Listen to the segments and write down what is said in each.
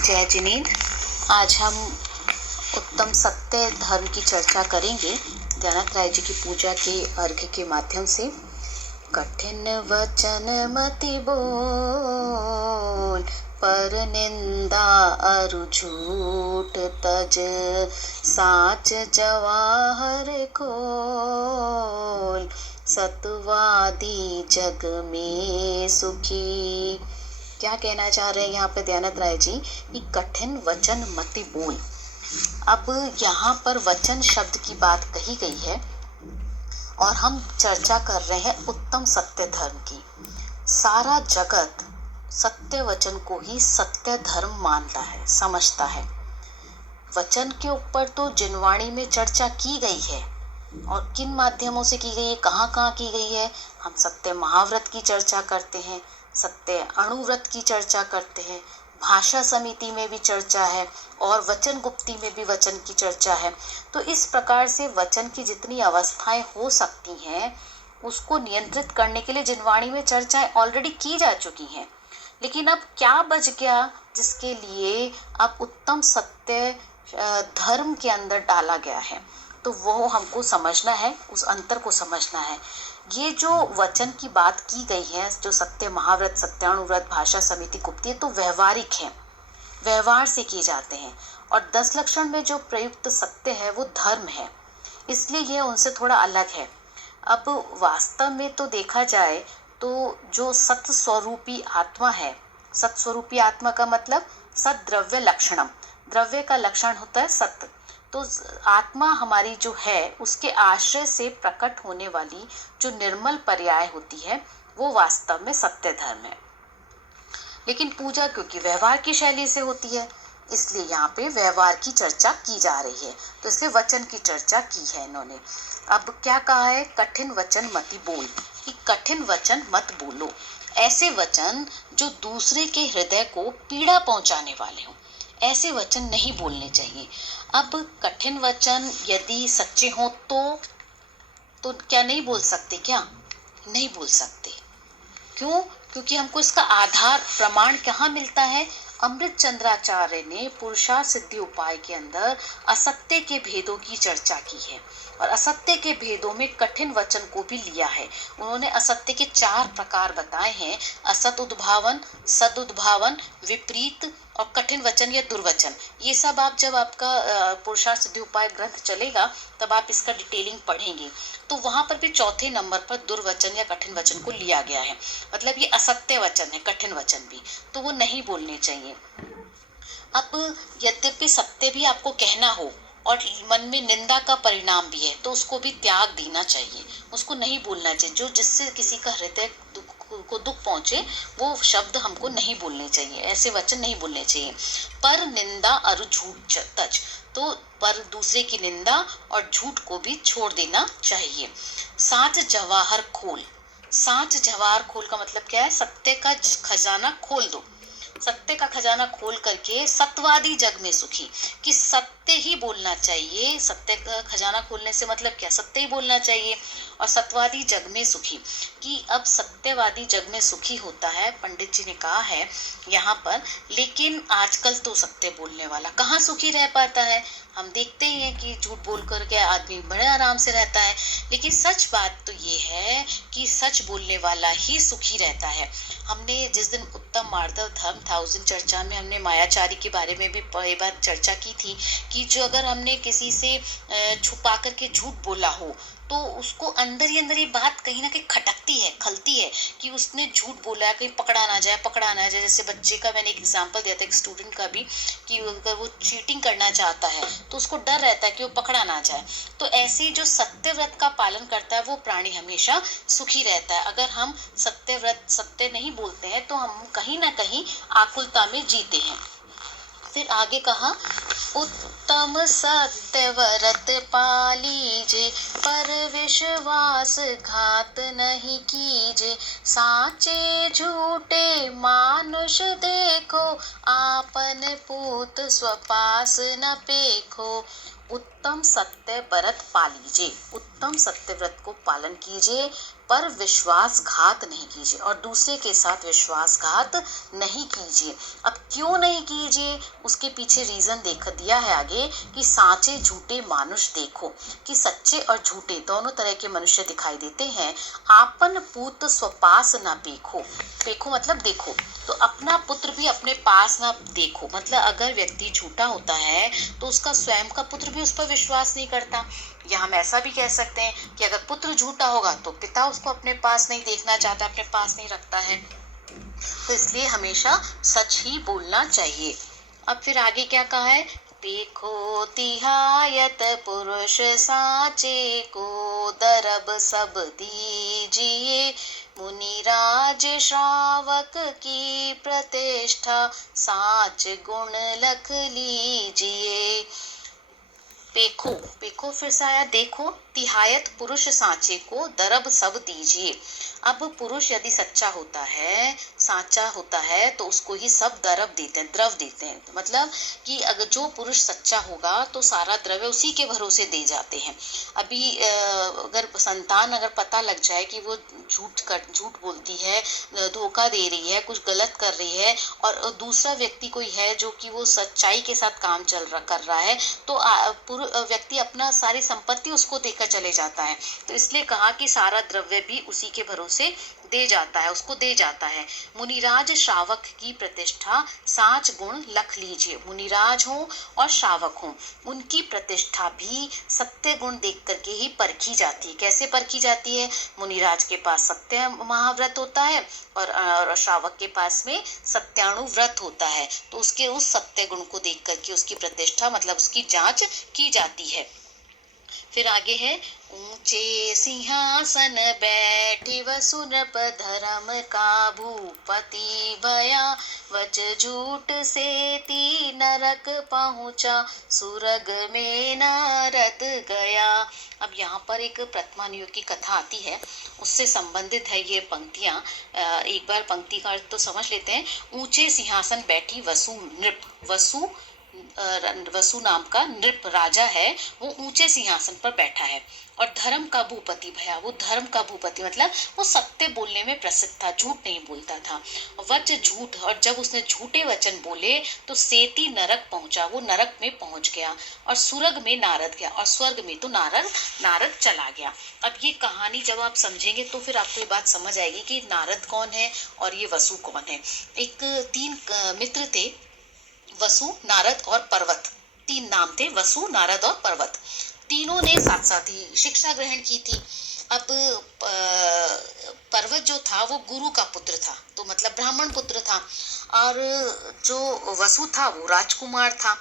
जय जिनेन्द्र। आज हम उत्तम सत्य धर्म की चर्चा करेंगे दयानंद राय जी की पूजा के अर्घ्य के माध्यम से। कठिन वचन मति बोल, पर निंदा अरु झूठ तज, साच जवाहर खोल, सतवादी जग में सुखी। क्या कहना चाह रहे हैं यहाँ पे दयानंद राय जी कि कठिन वचन मति बोल। अब यहाँ पर वचन शब्द की बात कही गई है और हम चर्चा कर रहे हैं उत्तम सत्य धर्म की। सारा जगत सत्य वचन को ही सत्य धर्म मानता है, समझता है। वचन के ऊपर तो जिनवाणी में चर्चा की गई है और किन माध्यमों से की गई है, कहाँ कहाँ की गई है। हम सत्य महाव्रत की चर्चा करते हैं, सत्य अणुव्रत की चर्चा करते हैं, भाषा समिति में भी चर्चा है और वचन गुप्ती में भी वचन की चर्चा है। तो इस प्रकार से वचन की जितनी अवस्थाएं हो सकती हैं उसको नियंत्रित करने के लिए जिनवाणी में चर्चाएं ऑलरेडी की जा चुकी हैं। लेकिन अब क्या बच गया जिसके लिए अब उत्तम सत्य धर्म के अंदर डाला गया है, तो वो हमको समझना है, उस अंतर को समझना है। ये जो वचन की बात की गई है, जो सत्य महाव्रत, सत्यानुव्रत, भाषा समिति गुप्ती, तो व्यवहारिक है, व्यवहार से किए जाते हैं। और 10 लक्षण में जो प्रयुक्त सत्य है वो धर्म है, इसलिए यह उनसे थोड़ा अलग है। अब वास्तव में तो देखा जाए तो जो सत्य स्वरूपी आत्मा है, सत्य स्वरूपी आत्मा का मतलब सद्द्रव्य लक्षणम, द्रव्य का लक्षण होता है सत्य। तो आत्मा हमारी जो है उसके आश्रय से प्रकट होने वाली जो निर्मल पर्याय होती है वो वास्तव में सत्य धर्म है। लेकिन पूजा क्योंकि व्यवहार की शैली से होती है, इसलिए यहाँ पे व्यवहार की चर्चा की जा रही है, तो इसलिए वचन की चर्चा की है इन्होंने। अब क्या कहा है, कठिन वचन मति बोल, कि कठिन वचन मत बोलो, ऐसे वचन जो दूसरे के हृदय को पीड़ा पहुंचाने वाले हों, ऐसे वचन नहीं बोलने चाहिए। अब कठिन वचन यदि सच्चे हों तो क्या नहीं बोल सकते? क्या नहीं बोल सकते? क्यों? क्योंकि हमको इसका आधार प्रमाण कहाँ मिलता है? अमृत चंद्राचार्य ने पुरुषार्थ सिद्धि उपाय के अंदर असत्य के भेदों की चर्चा की है और असत्य के भेदों में कठिन वचन को भी लिया है। उन्होंने असत्य के 4 प्रकार बताए हैं, असत उद्भावन, सदुद्भावन, विपरीत और कठिन वचन या दुर्वचन। ये सब आप जब आपका पुरुषार्थ सिद्धि उपाय ग्रंथ चलेगा तब आप इसका डिटेलिंग पढ़ेंगे, तो वहां पर भी चौथे नंबर पर दुर्वचन या कठिन वचन को लिया गया है। मतलब ये असत्य वचन है, कठिन वचन भी, तो वो नहीं बोलने चाहिए। अब यद्यपि सत्य भी आपको कहना हो और मन में निंदा का परिणाम भी है तो उसको भी त्याग देना चाहिए, उसको नहीं बोलना चाहिए। जो जिससे किसी का हृदय को दुख पहुंचे वो शब्द हमको नहीं बोलने चाहिए, ऐसे वचन नहीं बोलने चाहिए। पर निंदा और झूठ तज, तो पर दूसरे की निंदा और झूठ को भी छोड़ देना चाहिए। साच जवाहर खोल, साच जवाहर खोल का मतलब क्या है? सत्य का खजाना खोल दो, सत्य का खजाना खोल करके सत्यवादी जग में सुखी, कि सत्य ही बोलना चाहिए। सत्य का खजाना खोलने से मतलब क्या? सत्य ही बोलना चाहिए। और सत्यवादी जग में सुखी, कि अब सत्यवादी जग में सुखी होता है, पंडित जी ने कहा है यहाँ पर। लेकिन आजकल तो सत्य बोलने वाला कहाँ सुखी रह पाता है? हम देखते ही हैं कि झूठ बोल करके आदमी बड़े आराम से रहता है। लेकिन सच बात तो ये है कि सच बोलने वाला ही सुखी रहता है। हमने जिस दिन उत्तम मार्दव धर्म था उस दिन चर्चा में हमने मायाचारी के बारे में भी ये बात चर्चा की थी कि जो अगर हमने किसी से छुपा करके झूठ बोला हो तो उसको अंदर ही अंदर ये बात कहीं ना कहीं खटकती है, खलती है कि उसने झूठ बोला है, कहीं पकड़ा ना जाए, पकड़ा ना जाए। जैसे बच्चे का मैंने एक एग्जांपल दिया था, एक स्टूडेंट का भी, कि अगर वो चीटिंग करना चाहता है तो उसको डर रहता है कि वो पकड़ा ना जाए। तो ऐसे जो सत्यव्रत का पालन करता है वो प्राणी हमेशा सुखी रहता है। अगर हम सत्यव्रत सत्य नहीं बोलते हैं तो हम कहीं ना कहीं आकुलता में जीते हैं। फिर आगे कहा, उत्तम सत्य व्रत पालीजे, पर विश्वास घात नहीं कीजे, साचे झूठे मानुष देखो, आपन पूत स्वपास न पेखो, उत्तम सत्य व्रत पालीजिए, उत्तम सत्य व्रत को पालन कीजिए, पर विश्वासघात नहीं कीजिए और दूसरे के साथ विश्वासघात नहीं कीजिए। अब क्यों नहीं कीजिए, उसके पीछे रीजन देख दिया है आगे कि साचे झूठे मानुष देखो, कि सच्चे और झूठे दोनों तरह के मनुष्य दिखाई देते हैं। आपन पूत स्वपास न पेखो, पेखो मतलब देखो, तो अपना पुत्र भी अपने पास ना देखो, मतलब अगर व्यक्ति झूठा होता है तो उसका स्वयं का पुत्र भी उस पर विश्वास नहीं करता। या हम ऐसा भी कह सकते हैं कि अगर पुत्र झूठा होगा तो पिता उसको अपने पास नहीं देखना चाहता, अपने पास नहीं रखता है। तो इसलिए हमेशा सच ही बोलना चाहिए। अब फिर आगे क्या कहा है, देखो तिहायत पुरुष साचे को दरब सब दीजिए, मुनिराज श्रावक की प्रतिष्ठा साच गुण लख लीजिए। पेखो, पेखो फिर से आया, देखो तिहायत पुरुष सांचे को दरब सब दीजिए। अब पुरुष यदि सच्चा होता है, सांचा होता है, तो उसको ही सब दरब देते हैं, द्रव देते हैं। मतलब कि अगर जो पुरुष सच्चा होगा तो सारा द्रव्य उसी के भरोसे दे जाते हैं। अभी अगर संतान अगर पता लग जाए कि वो झूठ बोलती है, धोखा दे रही है, कुछ गलत कर रही है, और दूसरा व्यक्ति कोई है जो कि वो सच्चाई के साथ काम कर रहा है, तो व्यक्ति अपना सारी संपत्ति उसको देकर चले जाता है। तो इसलिए कहा कि सारा द्रव्य भी उसी के भरोसे दे जाता है, उसको दे जाता है। मुनिराज श्रावक की प्रतिष्ठा साच गुण लख लीजिए, मुनिराज हो और श्रावक हो, उनकी प्रतिष्ठा भी सत्य गुण देख करके ही परखी जाती है। कैसे परखी जाती है, मुनिराज के पास सत्य महाव्रत होता है और श्रावक के पास में सत्याणु व्रत होता है, तो उसके उस सत्य गुण को देख करके उसकी प्रतिष्ठा मतलब उसकी जांच की जाती है। फिर आगे है, ऊंचे सिंहासन बैठी वसुनप धर्म का भूपति भया, वच झूठ से ती नरक पहुंचा, सुरग में नारद गया। अब यहाँ पर एक प्रथमानियोग की कथा आती है, उससे संबंधित है ये पंक्तियां। एक बार पंक्ति का अर्थ तो समझ लेते हैं। ऊंचे सिंहासन बैठी वसु नृप, वसु नाम का नृप राजा है, वो ऊंचे सिंहासन पर बैठा है और धर्म का भूपति भया, वो धर्म का भूपति मतलब वो सत्य बोलने में प्रसिद्ध था, झूठ नहीं बोलता था। वच झूठ, और जब उसने झूठे वचन बोले तो सेती नरक पहुंचा, वो नरक में पहुंच गया, और सुरग में नारद गया, और स्वर्ग में तो नारद चला गया। अब ये कहानी जब आप समझेंगे तो फिर आपको ये बात समझ आएगी कि नारद कौन है और ये वसु कौन है। एक 3 मित्र थे, वसु, नारद और पर्वत, 3 नाम थे, वसु, नारद और पर्वत। तीनों ने साथ साथ ही शिक्षा ग्रहण की थी। अब पर्वत जो था वो गुरु का पुत्र था, तो मतलब ब्राह्मण पुत्र था, और जो वसु था वो राजकुमार था।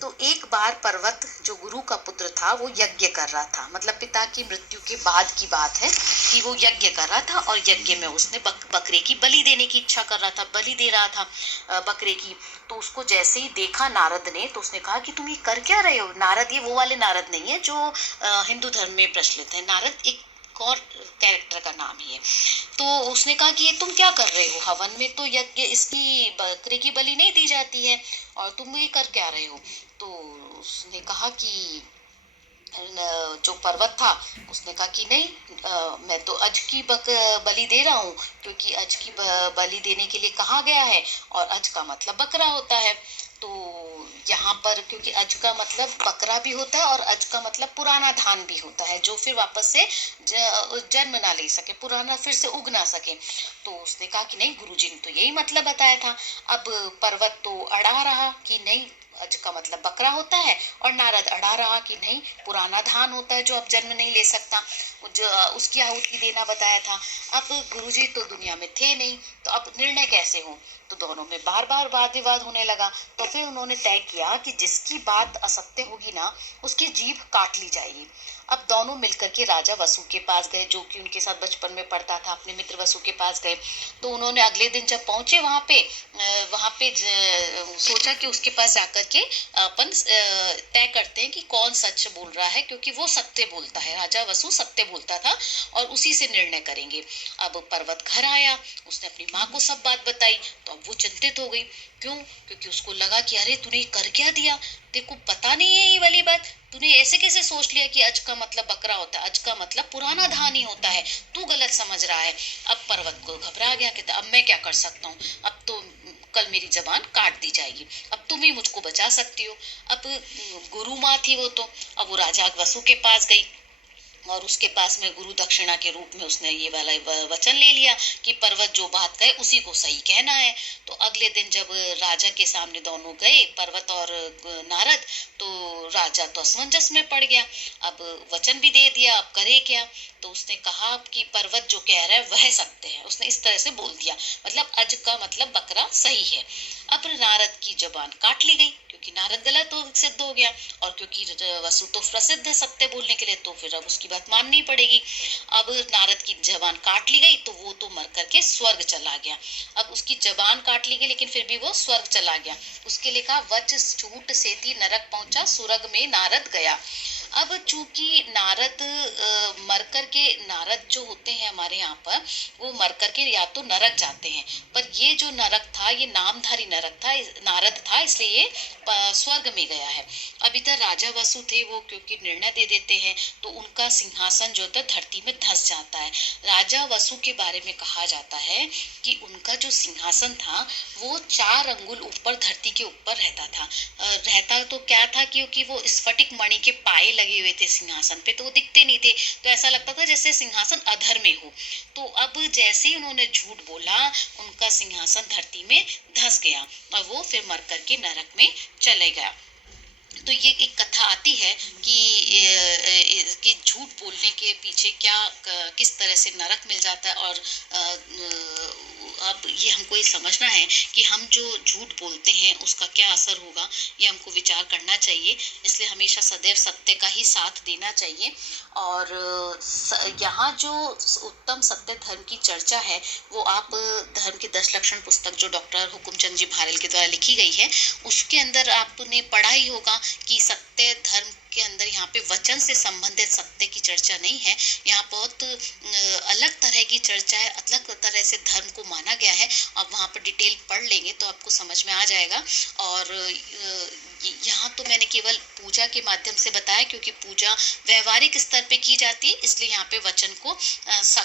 तो एक बार पर्वत जो गुरु का पुत्र था वो यज्ञ कर रहा था, मतलब पिता की मृत्यु के बाद की बात है कि वो यज्ञ कर रहा था, और यज्ञ में उसने बकरे की बलि देने की इच्छा कर रहा था, बलि दे रहा था बकरे की। तो उसको जैसे ही देखा नारद ने, तो उसने कहा कि तुम ये कर क्या रहे हो। नारद ये वो वाले नारद नहीं है जो हिंदू धर्म में प्रचलित है, नारद एक और कैरेक्टर का नाम ही है। तो उसने कहा कि ये तुम क्या कर रहे हो, हवन में तो यज्ञ इसकी बकरे की बलि नहीं दी जाती है, और तुम ये कर क्या रहे हो। तो उसने कहा कि जो पर्वत था उसने कहा कि नहीं, मैं तो अज की बलि दे रहा हूँ, क्योंकि अज की बलि देने के लिए कहा गया है, और अज का मतलब बकरा होता है। तो यहाँ पर क्योंकि अज का मतलब बकरा भी होता है और अज का मतलब पुराना धान भी होता है, जो फिर वापस से जन्म ना ले सके, पुराना फिर से उग ना सके। तो उसने कहा कि नहीं, गुरुजी ने तो यही मतलब बताया था। अब पर्वत तो अड़ा रहा कि नहीं, अज का मतलब बकरा होता है, और नारद अड़ा रहा कि नहीं, पुराना धान होता है जो अब जन्म नहीं ले सकता, जो उसकी आहुति देना बताया था। अब गुरुजी तो दुनिया में थे नहीं, तो अब निर्णय कैसे हो। तो दोनों में बार बार वाद विवाद होने लगा। तो फिर उन्होंने तय किया कि जिसकी बात असत्य होगी ना, उसकी जीभ काट ली जाएगी। अब दोनों मिलकर के राजा वसु के पास गए, जो कि उनके साथ बचपन में पढ़ता था, अपने मित्र वसु के पास गए। तो उन्होंने अगले दिन जब पहुंचे वहां पे सोचा कि उसके पास जाकर के अपन तय करते हैं कि कौन सच बोल रहा है, क्योंकि वो सत्य बोलता है, राजा वसु सत्य बोलता था, और उसी से निर्णय करेंगे। अब पर्वत घर आया, उसने अपनी माँ को सब बात बताई, तो अब वो चिंतित हो गई। क्यों? क्योंकि उसको लगा कि अरे तूने कर क्या दिया, तेरे को पता नहीं है ये वाली बात, तूने ऐसे कैसे सोच लिया कि अज का मतलब बकरा होता है, अज का मतलब पुराना धान ही होता है, तू गलत समझ रहा है। अब पर्वत को घबरा गया, कहता अब मैं क्या कर सकता हूँ, अब तो कल मेरी जबान काट दी जाएगी, अब तुम ही मुझको बचा सकती हो। अब गुरु माँ थी वो, तो अब वो राजा वसु के पास गई और उसके पास में गुरु दक्षिणा के रूप में उसने ये वाला वचन ले लिया कि पर्वत जो बात कहे उसी को सही कहना है। तो अगले दिन जब राजा के सामने दोनों गए, पर्वत और नारद, तो राजा तो असमंजस में पड़ गया। अब वचन भी दे दिया, अब करे क्या। तो उसने कहा कि पर्वत जो कह रहा है वह सत्य है, उसने इस तरह से बोल दिया, मतलब अज का मतलब बकरा सही है। अब नारद की जबान काट ली गई, क्योंकि नारद गलत हो सिद्ध हो गया, और क्योंकि वसु तो प्रसिद्ध है सत्य बोलने के लिए, तो फिर अब उसकी बात माननी पड़ेगी। अब नारद की जबान काट ली गई, तो वो तो मर करके स्वर्ग चला गया। अब उसकी जबान काट ली गई, लेकिन फिर भी वो स्वर्ग चला गया। उसके लिखा वच छूट सेती नरक पहुंचा, सुरग में नारद गया। अब चूंकि नारद मर करके, नारद जो होते हैं हमारे यहाँ पर, वो मर करके या तो नरक जाते हैं, पर ये जो नरक था ये नामधारी नरक था, नारद था, इसलिए ये स्वर्ग में गया है। अब इधर राजा वसु थे, वो क्योंकि निर्णय दे देते हैं तो उनका सिंहासन जो था धरती में धंस जाता है। राजा वसु के बारे में कहा जाता है कि उनका जो सिंहासन था वो 4 अंगुल ऊपर धरती के ऊपर रहता था। रहता तो क्या था, क्योंकि वो स्फटिक मणि के पाए लगे हुए थे सिंहासन पे, तो वो दिखते नहीं थे, तो ऐसा लगता था जैसे सिंहासन अधर में हो। तो अब जैसे ही उन्होंने झूठ बोला, उनका सिंहासन धरती में धंस गया और वो फिर मर करके नरक में चले गया। तो ये एक कथा आती है कि झूठ बोलने के पीछे क्या किस तरह से नरक मिल जाता है, और अब ये हमको ये समझना है कि हम जो झूठ बोलते हैं उसका क्या असर होगा, ये हमको विचार करना चाहिए। इसलिए हमेशा सदैव सत्य का ही साथ देना चाहिए। और यहाँ जो उत्तम सत्य धर्म की चर्चा है, वो आप धर्म के 10 लक्षण पुस्तक जो डॉक्टर हुकुमचंद जी भारल के द्वारा लिखी गई है, उसके अंदर आपने पढ़ा ही होगा कि सत्य धर्म के अंदर यहाँ पे वचन से संबंधित सत्य की चर्चा नहीं है। यहाँ बहुत अलग तरह की चर्चा है, अलग तरह से धर्म को माना गया है। आप वहाँ पर डिटेल पढ़ लेंगे तो आपको समझ में आ जाएगा। और यहाँ तो मैंने केवल पूजा के माध्यम से बताया, क्योंकि पूजा व्यवहारिक स्तर पे की जाती है, इसलिए यहाँ पे वचन को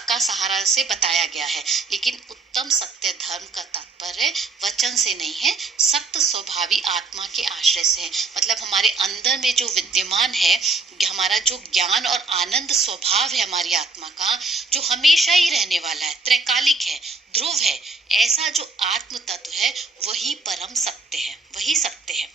का सहारा से बताया गया है। लेकिन उत्तम सत्य धर्म का तात्पर्य वचन से नहीं है, सत्य स्वभावी आत्मा के आश्रय से है। मतलब हमारे अंदर में जो विद्यमान है, हमारा जो ज्ञान और आनंद स्वभाव है हमारी आत्मा का, जो हमेशा ही रहने वाला है, त्रैकालिक है, ध्रुव है, ऐसा जो आत्म तत्व है वही परम सत्य है, वही सत्य है।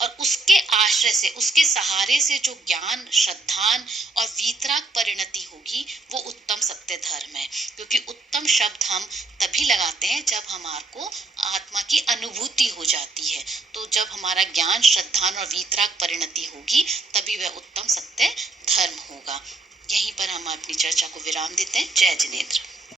और उसके आश्रय से, उसके सहारे से जो ज्ञान, श्रद्धान और वीतराग परिणति होगी, वो उत्तम सत्य धर्म है। क्योंकि उत्तम शब्द हम तभी लगाते हैं जब हमारे को आत्मा की अनुभूति हो जाती है। तो जब हमारा ज्ञान, श्रद्धान और वीतराग परिणति होगी, तभी वह उत्तम सत्य धर्म होगा। यहीं पर हम अपनी चर्चा को विराम देते हैं। जय जिनेंद्र।